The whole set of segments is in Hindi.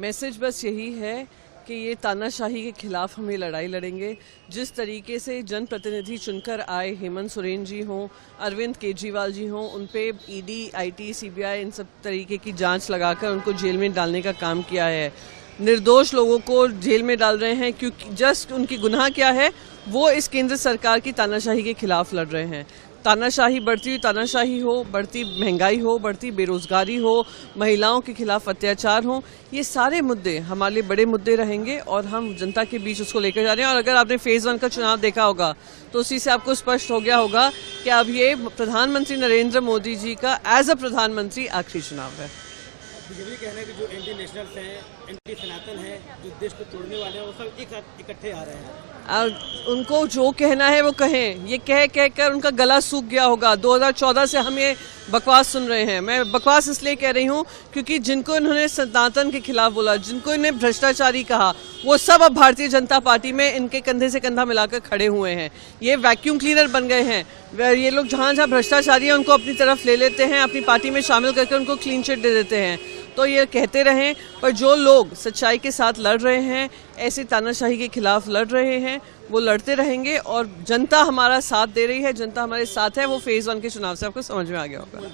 मैसेज बस यही है कि ये तानाशाही के खिलाफ हम ये लड़ाई लड़ेंगे। जिस तरीके से जनप्रतिनिधि चुनकर आए, हेमंत सोरेन जी हों, अरविंद केजरीवाल जी हों, उन पे ईडी, आईटी, सीबीआई इन सब तरीके की जांच लगाकर उनको जेल में डालने का काम किया है। निर्दोष लोगों को जेल में डाल रहे हैं क्योंकि जस्ट उनकी गुनाह क्या है, वो इस केंद्र सरकार की तानाशाही के खिलाफ लड़ रहे हैं। तानाशाही बढ़ती हुई तानाशाही हो, बढ़ती महंगाई हो, बढ़ती बेरोजगारी हो, महिलाओं के खिलाफ अत्याचार हो, ये सारे मुद्दे हमारे लिए बड़े मुद्दे रहेंगे और हम जनता के बीच उसको लेकर जा रहे हैं। और अगर आपने फेज़ 1 का चुनाव देखा होगा तो उसी से आपको स्पष्ट हो गया होगा कि अब ये प्रधानमंत्री नरेंद्र मोदी जी का एज अ प्रधानमंत्री आखिरी चुनाव है। बीजेपी कहना है कि जो एंटी नेशनल्स हैं, एंटी सनातन हैं, जो देश को तोड़ने वाले हैं, वो सब एक साथ इकट्ठे आ रहे हैं। उनको जो कहना है वो कहें। ये कह कर उनका गला सूख गया होगा। 2014 से हम ये बकवास सुन रहे हैं। मैं बकवास इसलिए कह रही हूँ क्योंकि जिनको इन्होंने सनातन के खिलाफ बोला, जिनको इन्हें भ्रष्टाचारी कहा, वो सब अब भारतीय जनता पार्टी में इनके कंधे से कंधा मिलाकर खड़े हुए हैं। ये वैक्यूम क्लीनर बन गए हैं। ये लोग जहाँ जहाँ भ्रष्टाचारी है उनको अपनी तरफ ले लेते हैं, अपनी पार्टी में शामिल करके उनको क्लीन चिट दे देते हैं। तो ये कहते रहें, पर जो लोग सच्चाई के साथ लड़ रहे हैं, ऐसी तानाशाही के खिलाफ लड़ रहे हैं, वो लड़ते रहेंगे और जनता हमारा साथ दे रही है, जनता हमारे साथ है। वो फेज़ 1 के चुनाव से आपको समझ में आ गया होगा।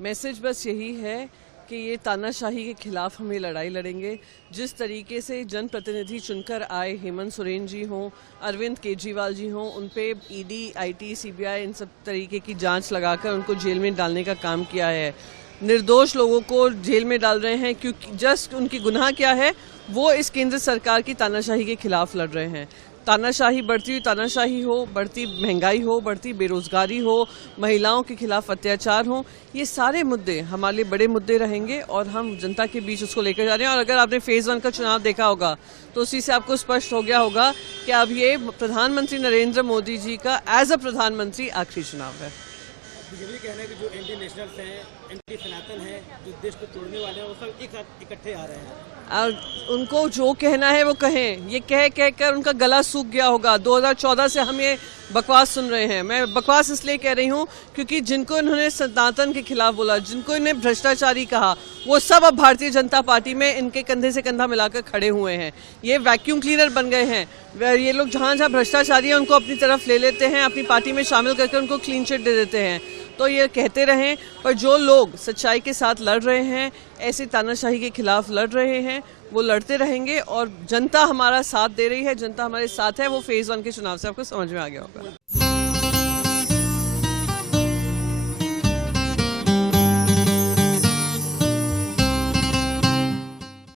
मैसेज बस यही है कि ये तानाशाही के खिलाफ हम ये लड़ाई लड़ेंगे। जिस तरीके से जनप्रतिनिधि चुनकर आए, हेमंत सोरेन जी हों, अरविंद केजरीवाल जी हों, उन पे ईडी, आईटी, सीबीआई इन सब तरीके की जांच लगाकर उनको जेल में डालने का काम किया है। निर्दोष लोगों को जेल में डाल रहे हैं क्योंकि जस्ट उनकी गुनाह क्या है, वो इस केंद्र सरकार की तानाशाही के खिलाफ लड़ रहे हैं। तानाशाही बढ़ती हुई तानाशाही हो, बढ़ती महंगाई हो, बढ़ती बेरोजगारी हो, महिलाओं के खिलाफ अत्याचार हो, ये सारे मुद्दे हमारे लिए बड़े मुद्दे रहेंगे और हम जनता के बीच उसको लेकर जा रहे हैं। और अगर आपने फेज़ 1 का चुनाव देखा होगा तो उसी से आपको स्पष्ट हो गया होगा कि अब ये प्रधानमंत्री नरेंद्र मोदी जी का एज अ प्रधानमंत्री आखिरी चुनाव है। बीजेपी कहना है कि जो एंटी नेशनल्स हैं, एंटी सनातन हैं, जो देश को तोड़ने वाले हैं, वो सब एक साथ इकट्ठे आ रहे हैं। उनको जो कहना है वो कहें। ये कह कर उनका गला सूख गया होगा। 2014 से हम ये बकवास सुन रहे हैं। मैं बकवास इसलिए कह रही हूँ क्योंकि जिनको इन्होंने सनातन के खिलाफ बोला, जिनको इन्हें भ्रष्टाचारी कहा, वो सब अब भारतीय जनता पार्टी में इनके कंधे से कंधा मिलाकर खड़े हुए हैं। ये वैक्यूम क्लीनर बन गए हैं। ये लोग जहाँ जहाँ भ्रष्टाचारी है उनको अपनी तरफ ले लेते हैं, अपनी पार्टी में शामिल करके उनको क्लीन चिट दे देते हैं। तो ये कहते रहें, पर जो लोग सच्चाई के साथ लड़ रहे हैं, ऐसी तानाशाही के खिलाफ लड़ रहे हैं, वो लड़ते रहेंगे और जनता हमारा साथ दे रही है, जनता हमारे साथ है। वो फेज़ 1 के चुनाव से आपको समझ में आ गया होगा।